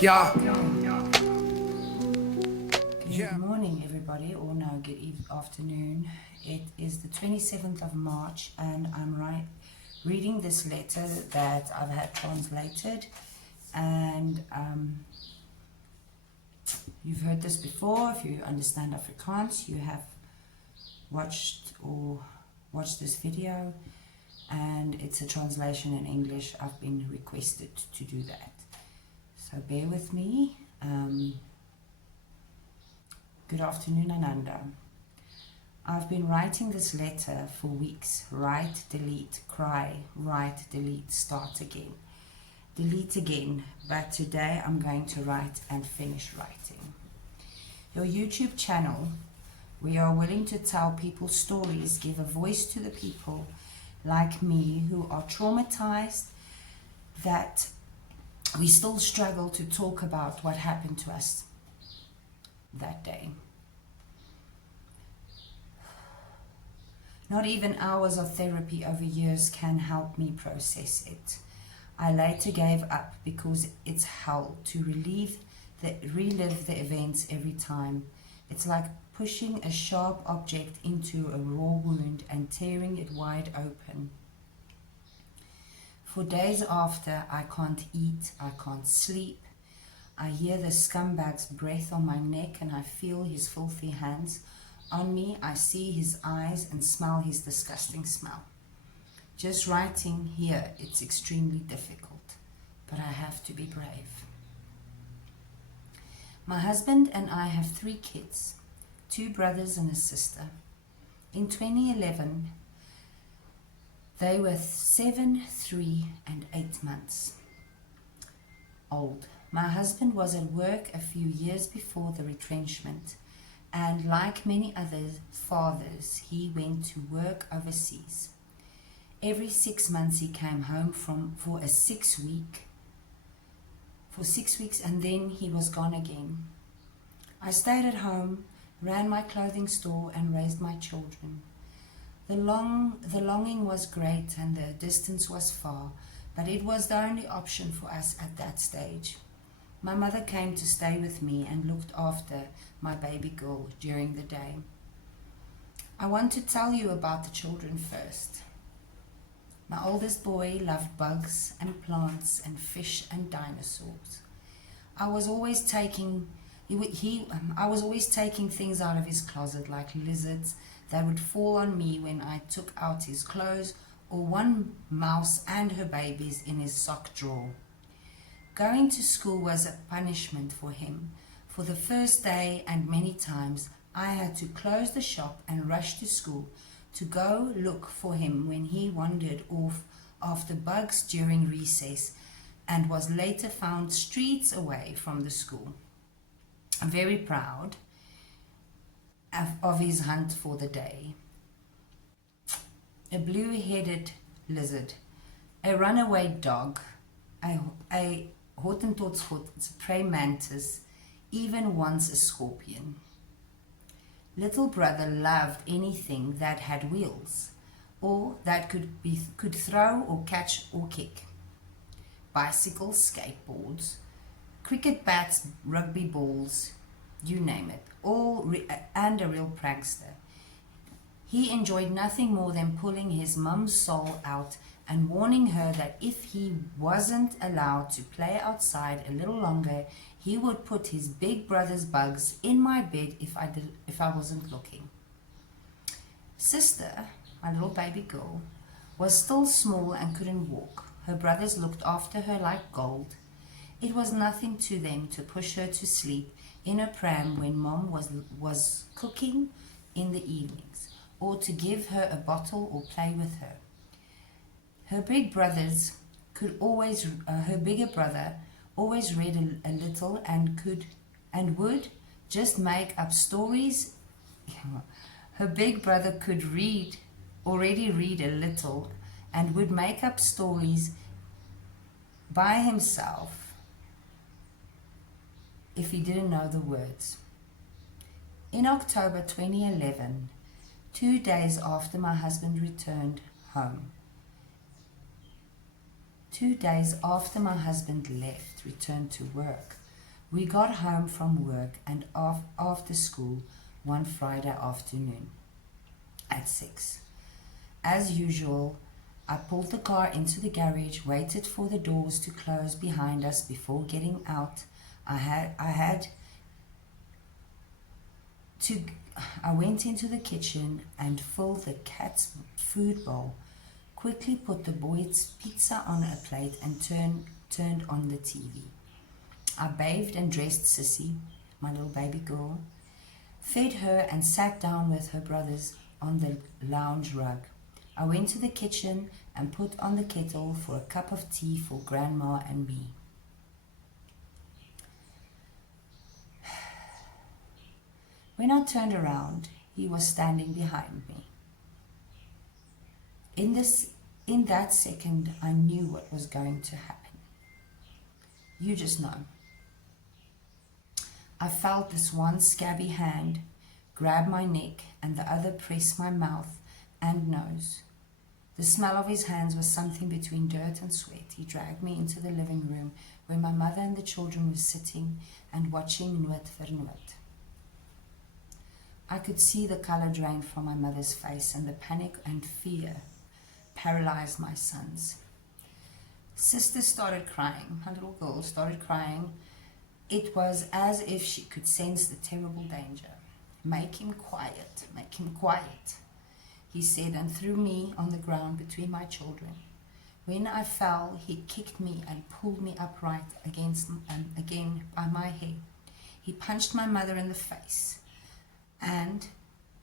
Yeah. Good morning, everybody, or no, good afternoon. It is the 27th of March, and I'm reading this letter that I've had translated. And you've heard this before. If you understand Afrikaans, you have watched this video, and it's a translation in English. I've been requested to do that, so bear with me. Good afternoon, Ananda. I've been writing this letter for weeks. Write, delete, cry, write, delete, start again, delete again. But today I'm going to write and finish writing. Your YouTube channel, we are willing to tell people stories, give a voice to the people like me who are traumatized, that we still struggle to talk about what happened to us that day. Not even hours of therapy over years can help me process it. I later gave up because it's hell to relive the events every time. It's like pushing a sharp object into a raw wound and tearing it wide open. For days after, I can't eat, I can't sleep. I hear the scumbag's breath on my neck and I feel his filthy hands on me. I see his eyes and smell his disgusting smell. Just writing here, it's extremely difficult, but I have to be brave. My husband and I have 3 kids, 2 brothers and a sister. In 2011, they were 7, 3, and 8 months old. My husband was at work a few years before the retrenchment, and like many other fathers, he went to work overseas. Every 6 months he came home for 6 weeks, and then he was gone again. I stayed at home, ran my clothing store, and raised my children. The longing was great and the distance was far, but it was the only option for us at that stage. My mother came to stay with me and looked after my baby girl during the day. I want to tell you about the children first. My oldest boy loved bugs and plants and fish and dinosaurs. I was always taking things out of his closet, like lizards that would fall on me when I took out his clothes, or one mouse and her babies in his sock drawer. Going to school was a punishment for him. For the first day and many times, I had to close the shop and rush to school to go look for him when he wandered off after bugs during recess and was later found streets away from the school. I'm very proud of his hunt for the day. A blue-headed lizard, a runaway dog, a Hottentotsgod, it's a prey mantis, even once a scorpion. Little brother loved anything that had wheels, or that could throw or catch or kick. Bicycles, skateboards, cricket bats, rugby balls, you name it, and a real prankster. He enjoyed nothing more than pulling his mum's soul out and warning her that if he wasn't allowed to play outside a little longer, he would put his big brother's bugs in my bed if I wasn't looking. Sister, my little baby girl, was still small and couldn't walk. Her brothers looked after her like gold. It was nothing to them to push her to sleep in a pram when Mom was cooking in the evenings, or to give her a bottle or play with her. Her bigger brother always read a little and would just make up stories. Her big brother could already read a little and would make up stories by himself if he didn't know the words. In October 2011, 2 days after my husband returned home, 2 days after my husband returned to work, We got home from work and after school one Friday afternoon at 6. As usual, I pulled the car into the garage, waited for the doors to close behind us before getting out. I went into the kitchen and filled the cat's food bowl, quickly put the boy's pizza on a plate and turned on the TV. I bathed and dressed Sissy, my little baby girl, fed her and sat down with her brothers on the lounge rug. I went to the kitchen and put on the kettle for a cup of tea for Grandma and me. When I turned around, he was standing behind me. In that second, I knew what was going to happen. You just know. I felt this one scabby hand grab my neck and the other press my mouth and nose. The smell of his hands was something between dirt and sweat. He dragged me into the living room where my mother and the children were sitting and watching Noot vir Noot. I could see the color drain from my mother's face, and the panic and fear paralyzed my sons. Sister started crying. My little girl started crying. It was as if she could sense the terrible danger. Make him quiet, he said, and threw me on the ground between my children. When I fell, he kicked me and pulled me upright again by my hair. He punched my mother in the face and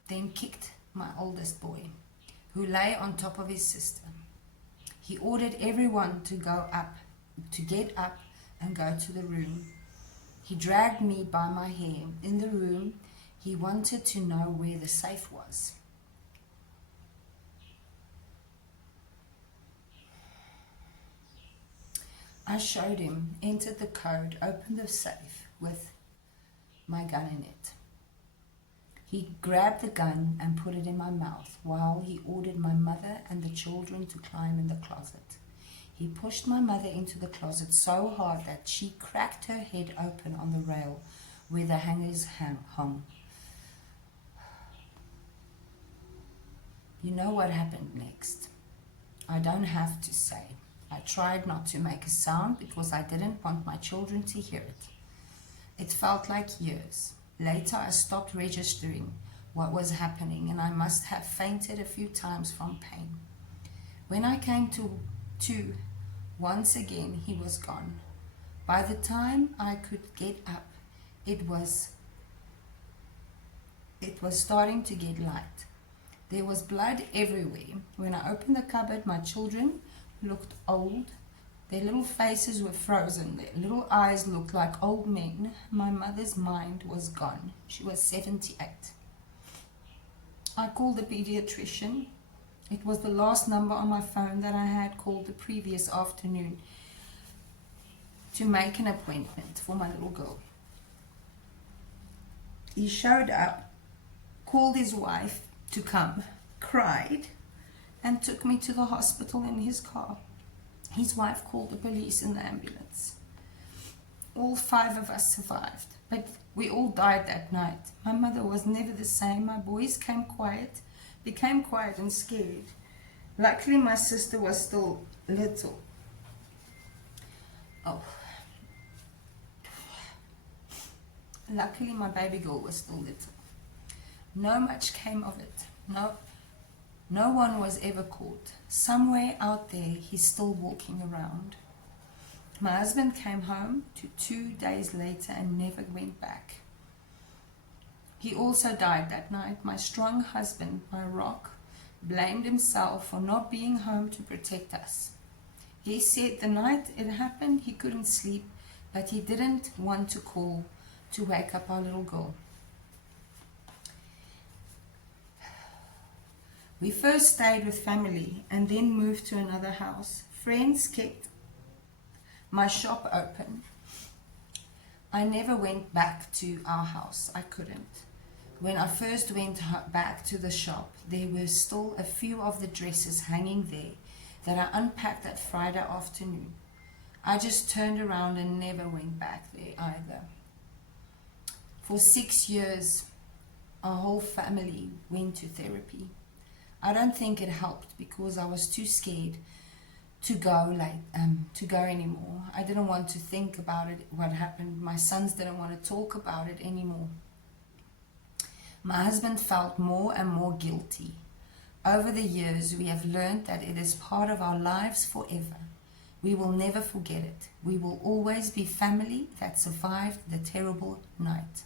then kicked my oldest boy, who lay on top of his sister. He ordered everyone to get up and go to the room. He dragged me by my hair. In the room, he wanted to know where the safe was. I showed him, entered the code, opened the safe with my gun in it. He grabbed the gun and put it in my mouth while he ordered my mother and the children to climb in the closet. He pushed my mother into the closet so hard that she cracked her head open on the rail where the hangers hung. You know what happened next? I don't have to say. I tried not to make a sound because I didn't want my children to hear it. It felt like years. Later, I stopped registering what was happening, and I must have fainted a few times from pain. When I came to once again, he was gone. By the time I could get up, it was starting to get light. There was blood everywhere. When I opened the cupboard, my children looked old. Their little faces were frozen. Their little eyes looked like old men. My mother's mind was gone. She was 78. I called the pediatrician. It was the last number on my phone that I had called the previous afternoon to make an appointment for my little girl. He showed up, called his wife to come, cried, and took me to the hospital in his car. His wife called the police and the ambulance. All 5 of us survived, but we all died that night. My mother was never the same. My boys became quiet and scared. Luckily, my sister was still little. Luckily, my baby girl was still little. No much came of it. No one was ever caught. Somewhere out there, he's still walking around. My husband came home 2 days later and never went back. He also died that night. My strong husband, my rock, blamed himself for not being home to protect us. He said the night it happened, he couldn't sleep, but he didn't want to call to wake up our little girl. We first stayed with family and then moved to another house. Friends kept my shop open. I never went back to our house. I couldn't. When I first went back to the shop, there were still a few of the dresses hanging there that I unpacked that Friday afternoon. I just turned around and never went back there either. For 6 years, our whole family went to therapy. I don't think it helped because I was too scared to go anymore. I didn't want to think about it, what happened. My sons didn't want to talk about it anymore. My husband felt more and more guilty. Over the years, we have learned that it is part of our lives forever. We will never forget it. We will always be family that survived the terrible night.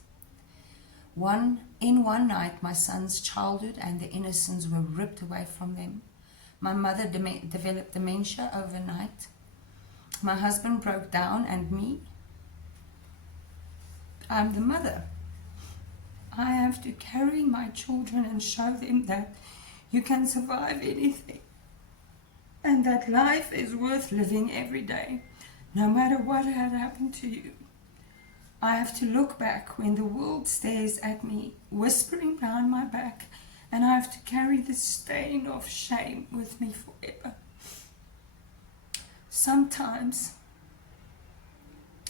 In one night, my son's childhood and the innocence were ripped away from them. My mother developed dementia overnight. My husband broke down, and me, I'm the mother. I have to carry my children and show them that you can survive anything and that life is worth living every day, no matter what had happened to you. I have to look back when the world stares at me, whispering behind my back, and I have to carry the stain of shame with me forever. Sometimes,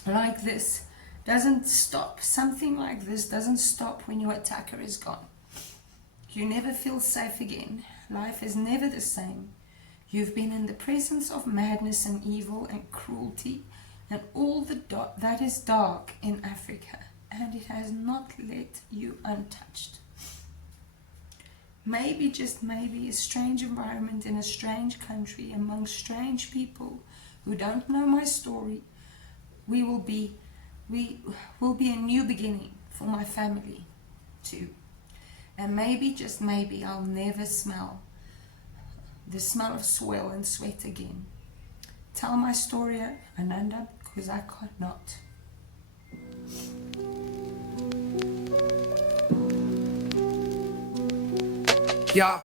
like this, something like this doesn't stop when your attacker is gone. You never feel safe again. Life is never the same. You've been in the presence of madness and evil and cruelty and all that is dark in Africa, and it has not let you untouched. Maybe, just maybe, a strange environment in a strange country among strange people who don't know my story, will be a new beginning for my family too. And maybe, just maybe, I'll never smell the smell of soil and sweat again. Tell my story, Ananda, because I cannot. Ja,